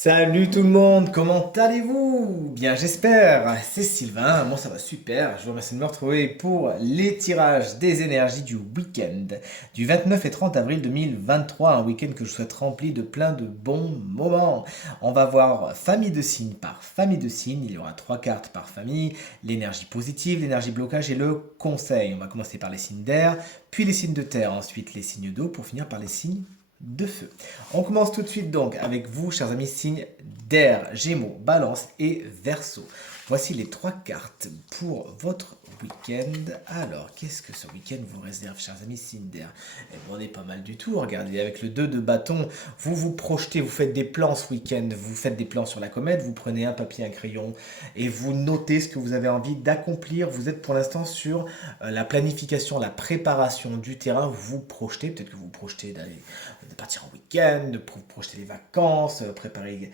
Salut tout le monde, comment allez-vous? Bien j'espère, c'est Sylvain, moi ça va super, je vous remercie de me retrouver pour les tirages des énergies du week-end du 29 et 30 avril 2023, un week-end que je souhaite rempli de plein de bons moments. On va voir famille de signes par famille de signes, il y aura trois cartes par famille, l'énergie positive, l'énergie blocage et le conseil. On va commencer par les signes d'air, puis les signes de terre, ensuite les signes d'eau pour finir par les signes de feu. On commence tout de suite donc avec vous, chers amis, signes d'air, Gémeaux, Balance et Verseau. Voici les trois cartes pour votre week-end. Alors, qu'est-ce que ce week-end vous réserve, chers amis, signes d'air? Eh bien, on est pas mal du tout. Regardez, avec le 2 de bâton, vous vous projetez, vous faites des plans ce week-end, vous faites des plans sur la comète, vous prenez un papier, un crayon et vous notez ce que vous avez envie d'accomplir. Vous êtes pour l'instant sur la planification, la préparation du terrain. Vous vous projetez, peut-être que vous projetez d'aller de partir en week-end, de projeter les vacances, préparer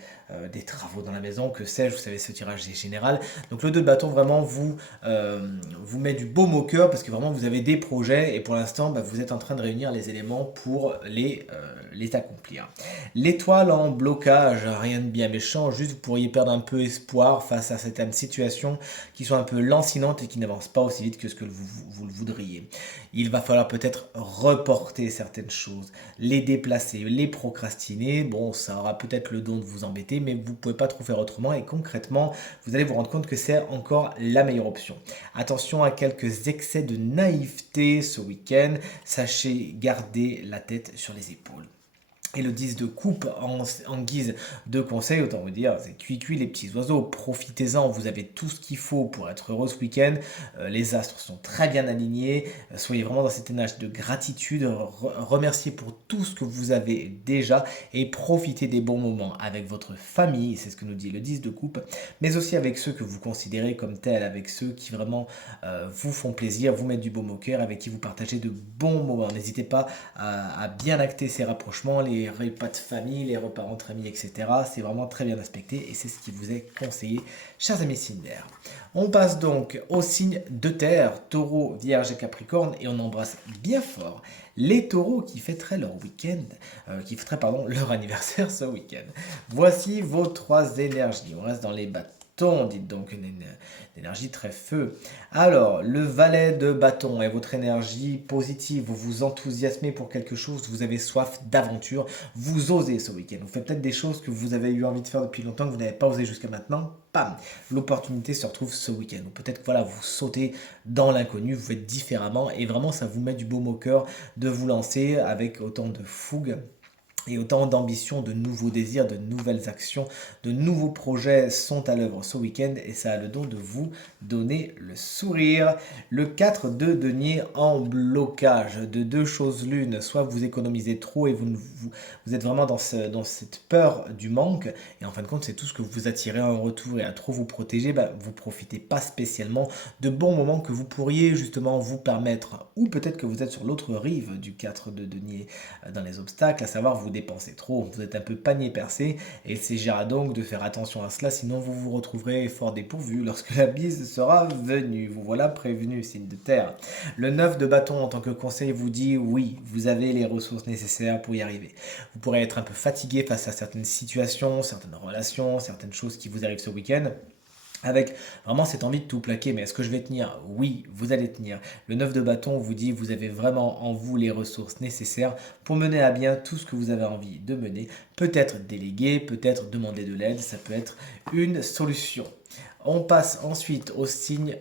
des travaux dans la maison, que sais-je, vous savez, ce tirage est général. Donc le 2 de bâton vraiment vous met du baume au cœur parce que vraiment vous avez des projets et pour l'instant vous êtes en train de réunir les éléments pour les accomplir. L'étoile en blocage, rien de bien méchant, juste vous pourriez perdre un peu espoir face à certaines situations qui sont un peu lancinantes et qui n'avancent pas aussi vite que ce que vous le voudriez. Il va falloir peut-être reporter certaines choses, les déplacer, les procrastiner. Bon, ça aura peut-être le don de vous embêter, mais vous ne pouvez pas trop faire autrement et concrètement, vous allez vous rendre compte que c'est encore la meilleure option. Attention à quelques excès de naïveté ce week-end. Sachez garder la tête sur les épaules. Et le 10 de coupe en guise de conseil, autant vous dire, c'est cuit les petits oiseaux, profitez-en, vous avez tout ce qu'il faut pour être heureux ce week-end, les astres sont très bien alignés, soyez vraiment dans cette énergie de gratitude, remerciez pour tout ce que vous avez déjà et profitez des bons moments avec votre famille, c'est ce que nous dit le 10 de coupe, mais aussi avec ceux que vous considérez comme tels, avec ceux qui vraiment vous font plaisir, vous mettent du baume au cœur, avec qui vous partagez de bons moments. N'hésitez pas à bien acter ces rapprochements, les repas de famille, les repas entre amis, etc. C'est vraiment très bien aspecté et c'est ce qui vous est conseillé, chers amis signes d'air. On passe donc aux signes de terre, taureau, vierge et capricorne, et on embrasse bien fort les taureaux qui fêteraient leur week-end, qui fêteraient pardon, leur anniversaire ce week-end. Voici vos trois énergies. On reste dans les bâtons, dites donc une énergie très feu. Alors, le valet de bâton est votre énergie positive, vous vous enthousiasmez pour quelque chose, vous avez soif d'aventure, vous osez ce week-end. Vous faites peut-être des choses que vous avez eu envie de faire depuis longtemps, que vous n'avez pas osé jusqu'à maintenant. Pam, l'opportunité se retrouve ce week-end. Ou peut-être que voilà, vous sautez dans l'inconnu, vous faites différemment et vraiment ça vous met du baume au cœur de vous lancer avec autant de fougue et autant d'ambition, de nouveaux désirs, de nouvelles actions, de nouveaux projets sont à l'œuvre ce week-end et ça a le don de vous donner le sourire. Le 4 de denier en blocage de deux choses l'une, soit vous économisez trop et vous êtes vraiment dans cette peur du manque et en fin de compte c'est tout ce que vous attirez en retour et à trop vous protéger, vous profitez pas spécialement de bons moments que vous pourriez justement vous permettre ou peut-être que vous êtes sur l'autre rive du 4 de denier dans les obstacles, à savoir vous dépensez trop, vous êtes un peu panier percé et il s'agira donc de faire attention à cela, sinon vous vous retrouverez fort dépourvu lorsque la bise sera venue. Vous voilà prévenu, signe de terre. Le 9 de bâton en tant que conseil vous dit oui, vous avez les ressources nécessaires pour y arriver. Vous pourrez être un peu fatigué face à certaines situations, certaines relations, certaines choses qui vous arrivent ce week-end avec vraiment cette envie de tout plaquer. Mais est-ce que je vais tenir? Oui, vous allez tenir. Le 9 de bâton vous dit vous avez vraiment en vous les ressources nécessaires pour mener à bien tout ce que vous avez envie de mener. Peut-être déléguer, peut-être demander de l'aide, ça peut être une solution. On passe ensuite au signe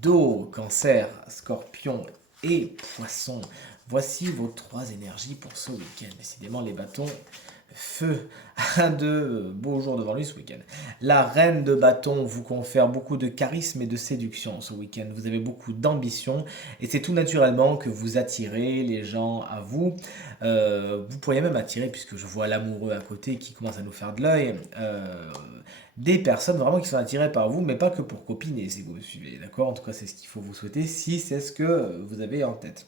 d'eau, cancer, scorpion et poisson. Voici vos trois énergies pour ce week-end. Décidément, les bâtons feu a de beaux jours devant lui ce week-end. La reine de bâton vous confère beaucoup de charisme et de séduction ce week-end. Vous avez beaucoup d'ambition et c'est tout naturellement que vous attirez les gens à vous. Vous pourriez même attirer, puisque je vois l'amoureux à côté qui commence à nous faire de l'œil, des personnes vraiment qui sont attirées par vous, mais pas que pour copiner si vous me suivez, d'accord? En tout cas, c'est ce qu'il faut vous souhaiter si c'est ce que vous avez en tête.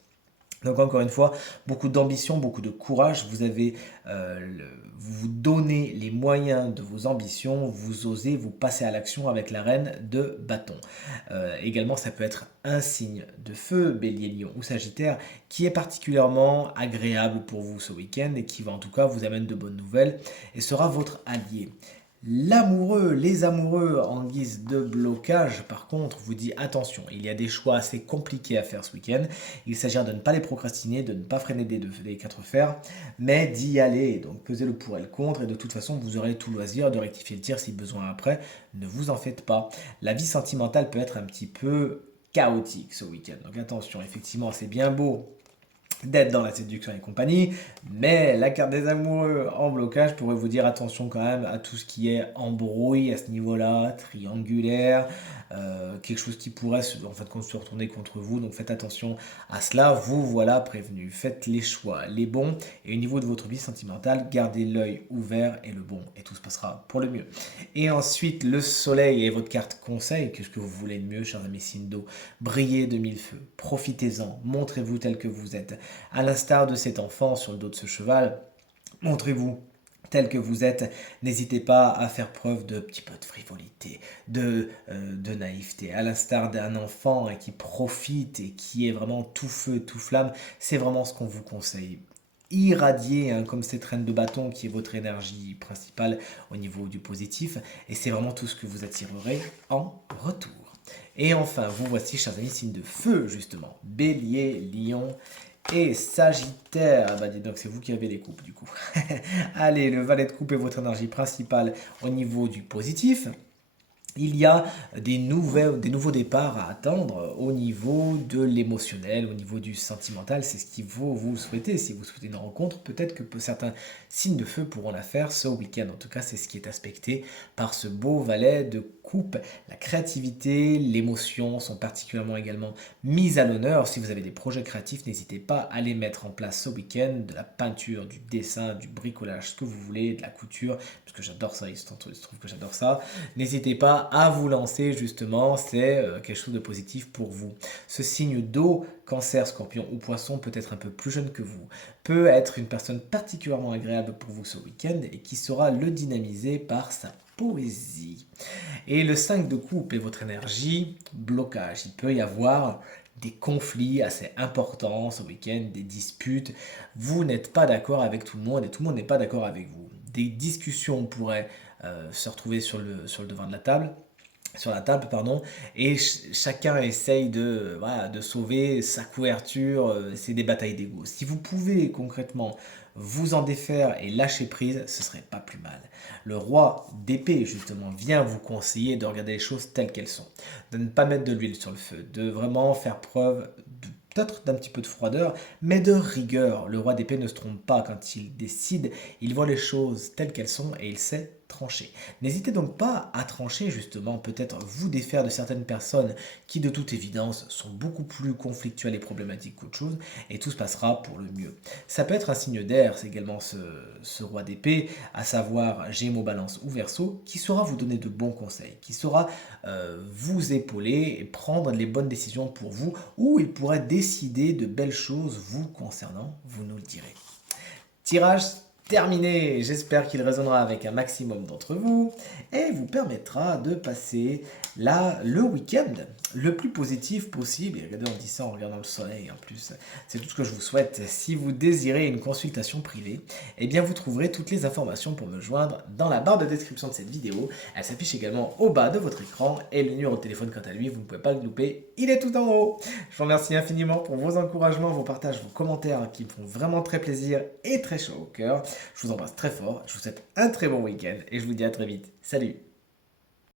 Donc encore une fois, beaucoup d'ambition, beaucoup de courage. Vous avez, vous vous donnez les moyens de vos ambitions, vous osez vous passer à l'action avec la reine de bâton. Également, ça peut être un signe de feu, Bélier, Lion ou Sagittaire, qui est particulièrement agréable pour vous ce week-end et qui va en tout cas vous amène de bonnes nouvelles et sera votre allié. L'amoureux, les amoureux en guise de blocage, par contre, vous dit attention, il y a des choix assez compliqués à faire ce week-end. Il s'agira de ne pas les procrastiner, de ne pas freiner des quatre fers, mais d'y aller. Donc pesez le pour et le contre, et de toute façon, vous aurez tout loisir de rectifier le tir si besoin après. Ne vous en faites pas. La vie sentimentale peut être un petit peu chaotique ce week-end. Donc attention, effectivement, c'est bien beau d'être dans la séduction et compagnie, mais la carte des amoureux en blocage pourrait vous dire attention quand même à tout ce qui est embrouille à ce niveau-là, triangulaire, quelque chose qui pourrait en fait se retourner contre vous, donc faites attention à cela, vous voilà prévenu, faites les choix, les bons, et au niveau de votre vie sentimentale, gardez l'œil ouvert et le bon, et tout se passera pour le mieux. Et ensuite, le soleil est votre carte conseil, qu'est-ce que vous voulez de mieux, chers amis Sindo, brillez de mille feux, profitez-en, montrez-vous tel que vous êtes. À l'instar de cet enfant sur le dos de ce cheval, montrez-vous tel que vous êtes, n'hésitez pas à faire preuve de petit peu de frivolité, de naïveté. À l'instar d'un enfant qui profite et qui est vraiment tout feu, tout flamme, c'est vraiment ce qu'on vous conseille. Irradier comme cette reine de bâton qui est votre énergie principale au niveau du positif, et c'est vraiment tout ce que vous attirerez en retour. Et enfin, vous voici, chers amis, signe de feu, justement. Bélier, Lion et Sagittaire. Ah bah dis donc, c'est vous qui avez les coupes, du coup. Allez, le valet de coupe est votre énergie principale au niveau du positif. Il y a des nouveaux départs à attendre au niveau de l'émotionnel, au niveau du sentimental. C'est ce qu'il faut vous souhaiter. Si vous souhaitez une rencontre, peut-être que certains signes de feu pourront la faire ce week-end. En tout cas, c'est ce qui est aspecté par ce beau valet de coupe. La créativité, l'émotion sont particulièrement également mises à l'honneur. Si vous avez des projets créatifs, n'hésitez pas à les mettre en place ce week-end. De la peinture, du dessin, du bricolage, ce que vous voulez, de la couture, parce que j'adore ça, il se trouve que j'adore ça. N'hésitez pas à vous lancer justement, c'est quelque chose de positif pour vous. Ce signe d'eau, cancer, scorpion ou poisson peut être un peu plus jeune que vous, peut être une personne particulièrement agréable pour vous ce week-end et qui saura le dynamiser par sa poésie. Et le 5 de coupe est votre énergie, blocage. Il peut y avoir des conflits assez importants ce week-end, des disputes. Vous n'êtes pas d'accord avec tout le monde et tout le monde n'est pas d'accord avec vous. Des discussions pourraient se retrouver sur le devant de la table, sur la table, pardon, et chacun essaye voilà, de sauver sa couverture, c'est des batailles d'ego. Si vous pouvez concrètement vous en défaire et lâcher prise, ce serait pas plus mal. Le roi d'épée, justement, vient vous conseiller de regarder les choses telles qu'elles sont, de ne pas mettre de l'huile sur le feu, de vraiment faire preuve peut-être d'un petit peu de froideur, mais de rigueur. Le roi d'épée ne se trompe pas quand il décide, il voit les choses telles qu'elles sont et il sait trancher. N'hésitez donc pas à trancher justement, peut-être vous défaire de certaines personnes qui de toute évidence sont beaucoup plus conflictuelles et problématiques qu'autre chose, et tout se passera pour le mieux. Ça peut être un signe d'air, c'est également ce roi d'épée, à savoir Gémeaux, Balance ou Verseau, qui saura vous donner de bons conseils, qui saura vous épauler et prendre les bonnes décisions pour vous, ou il pourrait décider de belles choses vous concernant, vous nous le direz. Tirage terminé, j'espère qu'il résonnera avec un maximum d'entre vous et vous permettra de passer le week-end le plus positif possible. Et regardez, on dit ça en regardant le soleil en plus, c'est tout ce que je vous souhaite. Si vous désirez une consultation privée, eh bien vous trouverez toutes les informations pour me joindre dans la barre de description de cette vidéo. Elle s'affiche également au bas de votre écran et le numéro de téléphone quant à lui, vous ne pouvez pas le louper, il est tout en haut. Je vous remercie infiniment pour vos encouragements, vos partages, vos commentaires qui me font vraiment très plaisir et très chaud au cœur. Je vous embrasse très fort, je vous souhaite un très bon week-end et je vous dis à très vite. Salut!